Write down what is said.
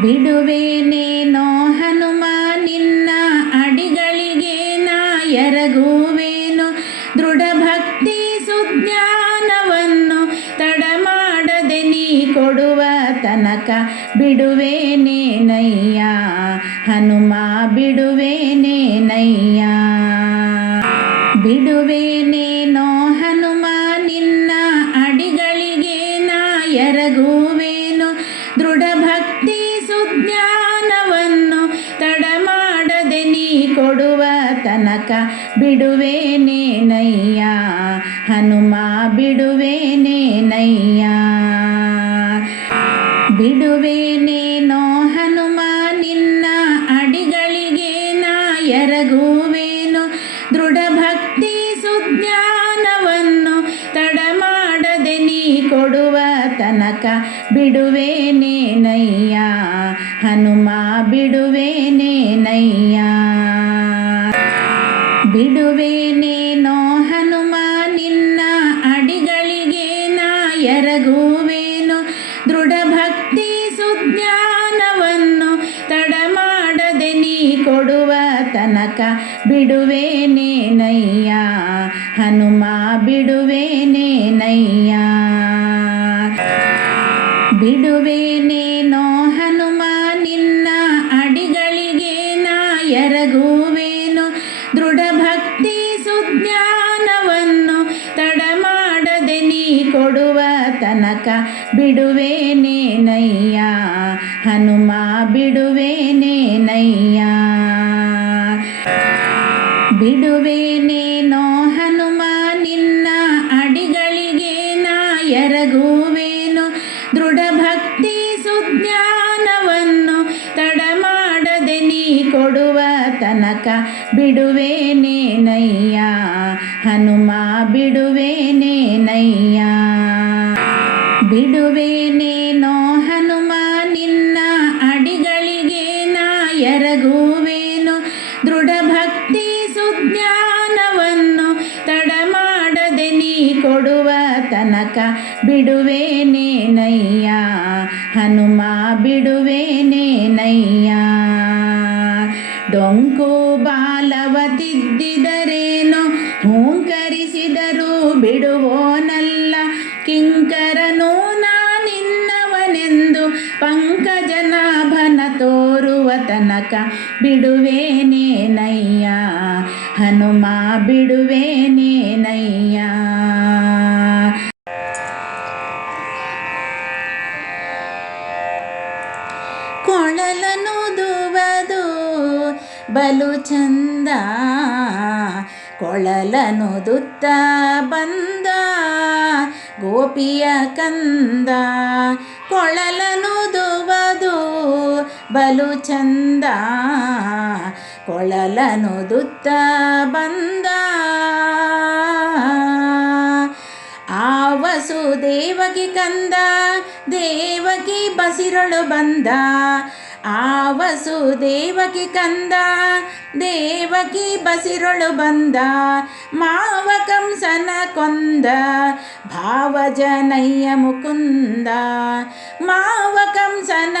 ಬಿಡುವೇನೇನೋ ಹನುಮ, ನಿನ್ನ ಅಡಿಗಳಿಗೆ ನಾ ಎರಗುವೇನು. ದೃಢ ಭಕ್ತಿ ಸುಜ್ಞಾನವನ್ನು ತಡ ಮಾಡದೆ ನೀ ಕೊಡುವ ತನಕ ಬಿಡುವೇನೇನಯ್ಯ ಹನುಮ ಬಿಡುವೇನೇನಯ್ಯ ಬಿಡುವೇನೇನೋ ಹನುಮ, ನಿನ್ನ ಅಡಿಗಳಿಗೆ ನಾ ಎರಗುವೇನು. ದೃಢ ಭಕ್ತಿ ಸುಜ್ಞಾನವನ್ನು ತಡ ಮಾಡದೆ ನೀ ಕೊಡುವ ತನಕ ಬಿಡುವೇನೇನಯ್ಯ ಹನುಮ ಬಿಡುವೇನೇನಯ್ಯ ಬಿಡುವೇನೇನೋ ಹನುಮ, ನಿನ್ನ ಅಡಿಗಳಿಗೆ ನಾ ಎರಗುವೇನು. ದೃಢ ಭಕ್ತಿ ಸುಜ್ಞಾನವನ್ನು ಕೊಡುವ ತನಕ ಬಿಡುವೇನೇನಯ್ಯ ಹನುಮ ಬಿಡುವೇನೇನಯ್ಯ ಬಿಡುವೇನೇನೋ ಹನುಮ, ನಿನ್ನ ಅಡಿಗಳಿಗೆ ನಾ ಎರಗುವೇನು. ದೃಢ ಭಕ್ತಿ ಸುಜ್ಞಾನವನ್ನು ತಡ ಮಾಡದೆ ನೀ ಕೊಡುವ ತನಕ ಬಿಡುವೇನೇನಯ್ಯ ಹನುಮ ಬಿಡುವೇನೇನೋ ಹನುಮ, ನಿನ್ನ ಅಡಿಗಳಿಗೆ ನಾ ಎರಗುವೇನು. ದೃಢ ಭಕ್ತಿ ಸುಜ್ಞಾನವನ್ನು ತಡ ಮಾಡದೆ ನೀ ಕೊಡುವ ತನಕ ಬಿಡುವೇನೇನಯ್ಯ? ಹನುಮ, ಬಿಡುವೇನೇನಯ್ಯ? ತನಕ ಬಿಡುವೇನೇನಯ್ಯ ಹನುಮ ಬಿಡುವೇನೇನಯ್ಯ ಬಿಡುವೇನೇನೋ ಹನುಮ, ನಿನ್ನ ಅಡಿಗಳಿಗೆ ನಾ ಎರಗುವೇನು ದೃಢ ಭಕ್ತಿ ಸುಜ್ಞಾನವನ್ನು ತಡ ಮಾಡದೆ ನೀ ಕೊಡುವ ತನಕ ಬಿಡುವೇನೇನಯ್ಯ ಬಾಲವ ತಿದ್ದಿದರೇನು ಹೂಂಕರಿಸಿದರೂ ಬಿಡುವೋನಲ್ಲ. ಕಿಂಕರನು ನಾನಿನ್ನವನೆಂದು ಪಂಕಜನಾಭನ ತೋರುವ ತನಕ ಬಿಡುವೇನೇನಯ್ಯ? ಹನುಮ ಬಿಡುವೇನೇನಯ್ಯ ಬಲು ಚಂದ ಕೊಳಲನುದುತ್ತ ಬಂದ ಗೋಪಿಯ ಕಂದ ಕೊಳಲನುದುವುದು ಬಲು ಚಂದ ಕೊಳಲನುದುತ್ತ ಬಂದ ಆ ವಸುದೇವಕಿ ಕಂದ ದೇವಕಿ ಬಸಿರಳು ಬಂದ ವಸುದೇವಕಿ ಕಂದ ದೇವಕಿ ಬಸಿರಳು ಬಂದ ಮಾವ ಕಂಸನ ಕೊಂದ ಭಾವಜನಯ್ಯ ಮುಕುಂದ ಮಾವ ಕಂಸನ